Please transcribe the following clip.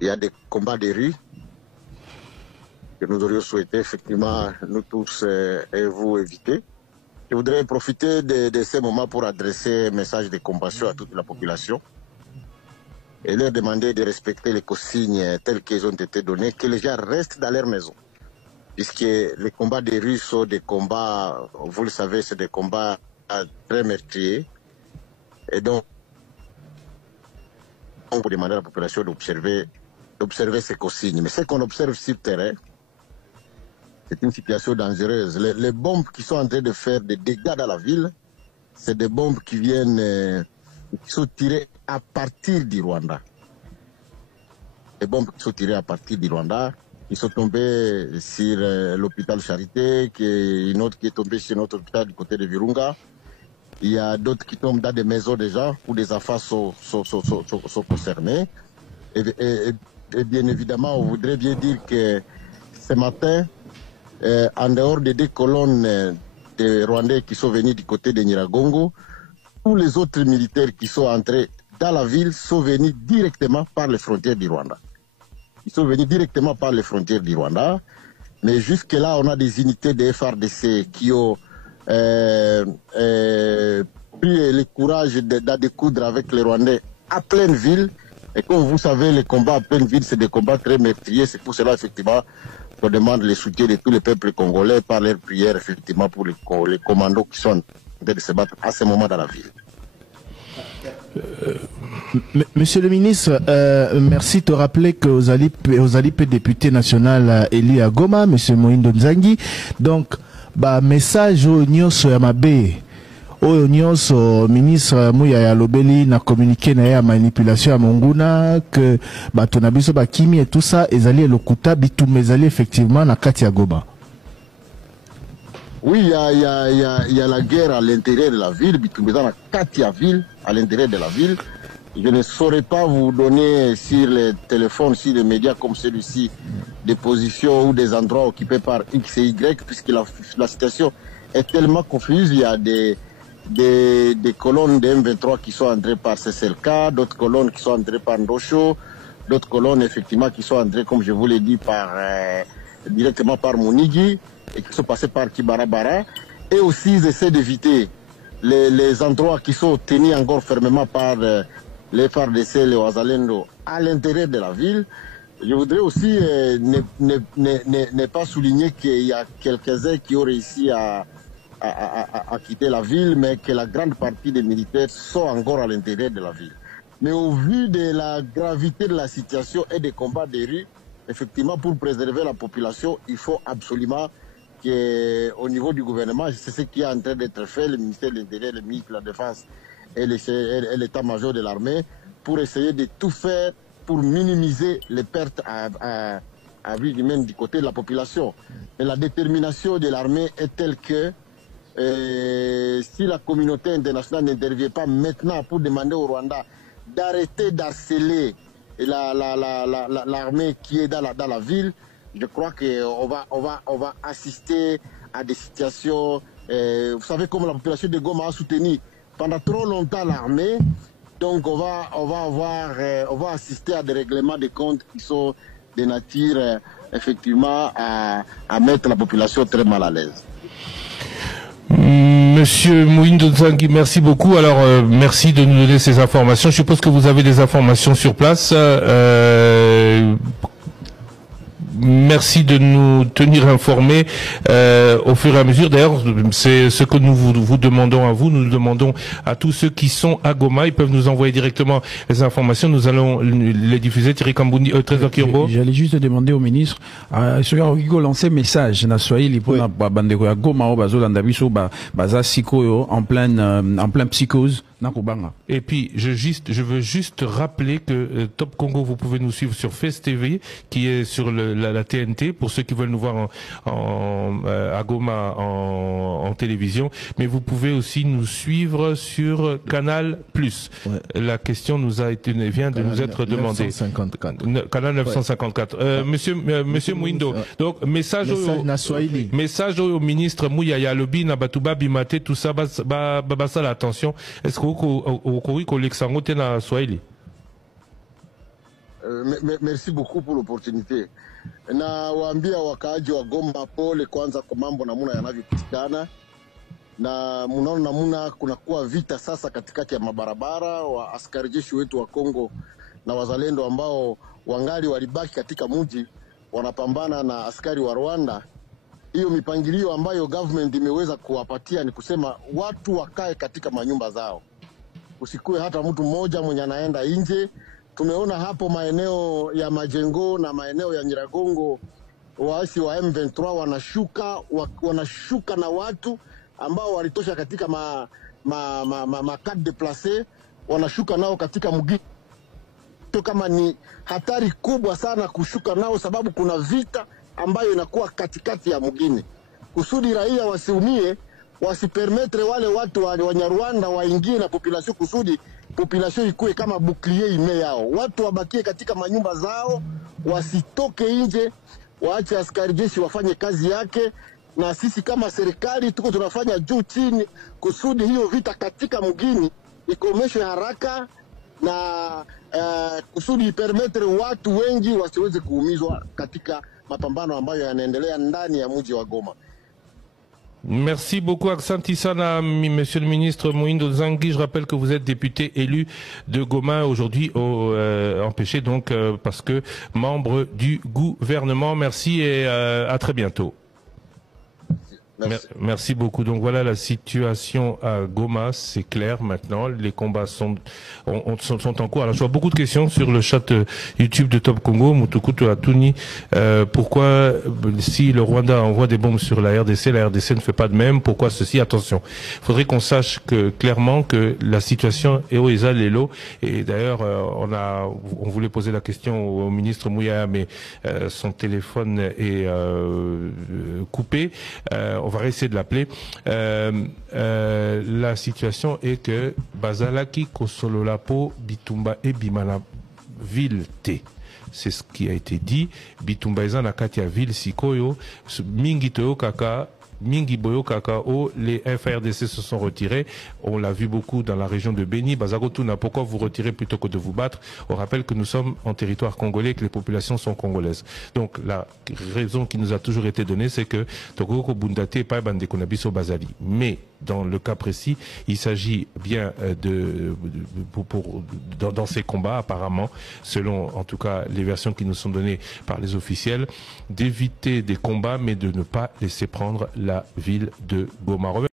Il y a des combats de rue que nous aurions souhaité effectivement nous tous et vous éviter. Je voudrais profiter de ces moments pour adresser un message de compassion à toute la population et leur demander de respecter les consignes telles qu'elles ont été données, que les gens restent dans leur maison. Puisque les combats des rues sont des combats, vous le savez, c'est des combats très meurtriers. Et donc, on peut demander à la population d'observer ces consignes. Mais ce qu'on observe sur le terrain, c'est une situation dangereuse. Les bombes qui sont en train de faire des dégâts dans la ville, c'est des bombes qui viennent, qui sont tirées à partir du Rwanda. Les bombes qui sont tirées à partir du Rwanda, qui sont tombées sur l'hôpital Charité, une autre qui est tombée sur notre hôpital du côté de Virunga. Il y a d'autres qui tombent dans des maisons déjà où des enfants sont concernés. Et bien évidemment, on voudrait bien dire que ce matin, en dehors des 2 colonnes de Rwandais qui sont venus du côté de Nyiragongo, tous les autres militaires qui sont entrés dans la ville sont venus directement par les frontières du Rwanda. Ils sont venus directement par les frontières du Rwanda. Mais jusque-là, on a des unités de FRDC qui ont pris le courage d'en découdre avec les Rwandais à pleine ville. Et comme vous savez, les combats à pleine ville, c'est des combats très meurtriers. C'est pour cela, effectivement, qu'on demande le soutien de tous les peuples congolais par leurs prières, effectivement, pour les commandos qui sont en train de se battre à ce moment dans la ville. Monsieur le ministre, merci de rappeler que aux Alipes député national élu à Goma, Monsieur Moïndo Nzangi, donc, message au nyonso ya mabe, au nyonso ministre Mouya ya Lobeli na communiqué na ya manipulation à Monguna, que tonabiso kimi et tout ça, ezali lokuta bitum ezali effectivement na kati ya Goma. Oui, il y a la guerre à l'intérieur de la ville, dans la Katia ville, à l'intérieur de la ville. Je ne saurais pas vous donner sur les téléphones, sur les médias comme celui-ci, des positions ou des endroits occupés par X et Y, puisque la situation est tellement confuse. Il y a des colonnes de M23 qui sont entrées par CCLK, d'autres colonnes qui sont entrées par Ndosho, d'autres colonnes effectivement qui sont entrées, comme je vous l'ai dit, directement par Monigi, et qui sont passés par Kibarabara. Et aussi, ils essaient d'éviter les endroits qui sont tenus encore fermement par les FARDC, les Ouazalendo, à l'intérieur de la ville. Je voudrais aussi ne pas souligner qu'il y a quelques-uns qui ont réussi à quitter la ville, mais que la grande partie des militaires sont encore à l'intérieur de la ville. Mais au vu de la gravité de la situation et des combats des rues, effectivement, pour préserver la population, il faut absolument qu'au niveau du gouvernement, c'est ce qui est en train d'être fait, le ministère de l'Intérieur, le ministre de la Défense et l'état-major de l'armée, pour essayer de tout faire pour minimiser les pertes à vie humaine du côté de la population. Et la détermination de l'armée est telle que si la communauté internationale n'intervient pas maintenant pour demander au Rwanda d'arrêter d'harceler l'armée qui est dans la ville, je crois qu'on va assister à des situations. Vous savez comme la population de Goma a soutenu pendant trop longtemps l'armée, donc on va assister à des règlements de comptes qui sont de nature effectivement à mettre la population très mal à l'aise. Monsieur Moïndo Nzangi, merci beaucoup. Alors, merci de nous donner ces informations. Je suppose que vous avez des informations sur place. Merci de nous tenir informés au fur et à mesure. D'ailleurs, c'est ce que nous vous demandons à vous. Nous demandons à tous ceux qui sont à Goma. Ils peuvent nous envoyer directement les informations. Nous allons les diffuser. Thierry Kambouni, Trésor Kirbo. J'allais juste demander au ministre, il faut lancer message na Swahili pour na bandeko ya Goma o bazolanda biso baza sikoyo en plein psychose. Et puis, je veux juste rappeler que Top Congo, vous pouvez nous suivre sur Face TV, qui est sur la TNT, pour ceux qui veulent nous voir à Goma en télévision. Mais vous pouvez aussi nous suivre sur Canal+. Ouais. La question vient de nous être demandée. Canal 954. Ouais. Monsieur Mouindo. Ouais. Donc, message au ministre Mouyaya Lobi, Nabatuba, Bimate, tout ça, ça l'attention. Est-ce que au Swahili? Merci beaucoup pour l'opportunité. Na waambia wakaaji wa Goma pole kwanza kwa mambo namuna yanavyopitikana, na munaona namuna kunakuwa vita sasa katikati ya mabarabara. Wa askari jeshi wetu wa Kongo na wazalendo ambao wangali walibaki katika mji wanapambana na askari wa Rwanda. Hiyo mipangilio ambayo government imeweza kuwapatia ni kusema watu wakae katika manyumba zao, usikue hata mtu mmoja mwenye anaenda nje. Tumeona hapo maeneo ya Majengo na maeneo ya Nyiragongo waasi wa M23 wanashuka na watu ambao walitosha katika makad deplace, wanashuka nao katika mgini. Kama ni hatari kubwa sana kushuka nao, sababu kuna vita ambayo inakuwa katikati ya mgini. Kusudi raia wasiumie, wasipermetre wale watu wa Nyarwanda waingie na population, kusudi population ikue kama bouclier ime yao. Watu wabakie katika manyumba zao, wasitoke nje, waache askari jeshi wafanye kazi yake, na sisi kama serikali tuko tunafanya juu chini kusudi hiyo vita katika mgini ikomeshwe haraka, na kusudi ipermetre watu wengi wasiweze kuumizwa katika mapambano ambayo yanaendelea ndani ya mji wa Goma. Merci beaucoup, Aksanti Sana, Monsieur le ministre Moïndo Nzangi. Je rappelle que vous êtes député élu de Goma aujourd'hui, empêché donc parce que membre du gouvernement. Merci et à très bientôt. Merci beaucoup. Donc voilà la situation à Goma, c'est clair maintenant. Les combats sont en cours. Alors je vois beaucoup de questions sur le chat YouTube de Top Congo. Mutukutu Atuni, pourquoi si le Rwanda envoie des bombes sur la RDC ne fait pas de même? Pourquoi ceci? Attention, il faudrait qu'on sache que clairement que la situation est au Lelo. Et d'ailleurs, on voulait poser la question au ministre Mouya, mais son téléphone est coupé. On va essayer de l'appeler. La situation est que Bazalaki, Kosololapo, Bitumba et Bimana ville T. C'est ce qui a été dit. Bitumba ezana katia ville Sikoyo, Mingi Toyo Kaka, Mingi Boyo Kakao, les FRDC se sont retirés. On l'a vu beaucoup dans la région de Beni. Bazagotuna, pourquoi vous retirez plutôt que de vous battre? On rappelle que nous sommes en territoire congolais et que les populations sont congolaises. Donc la raison qui nous a toujours été donnée, c'est que Tokoko Bundate pas Bande Konabiso Bazali. Mais dans le cas précis, il s'agit bien dans ces combats, apparemment, selon en tout cas les versions qui nous sont données par les officiels, d'éviter des combats, mais de ne pas laisser prendre la ville de Goma.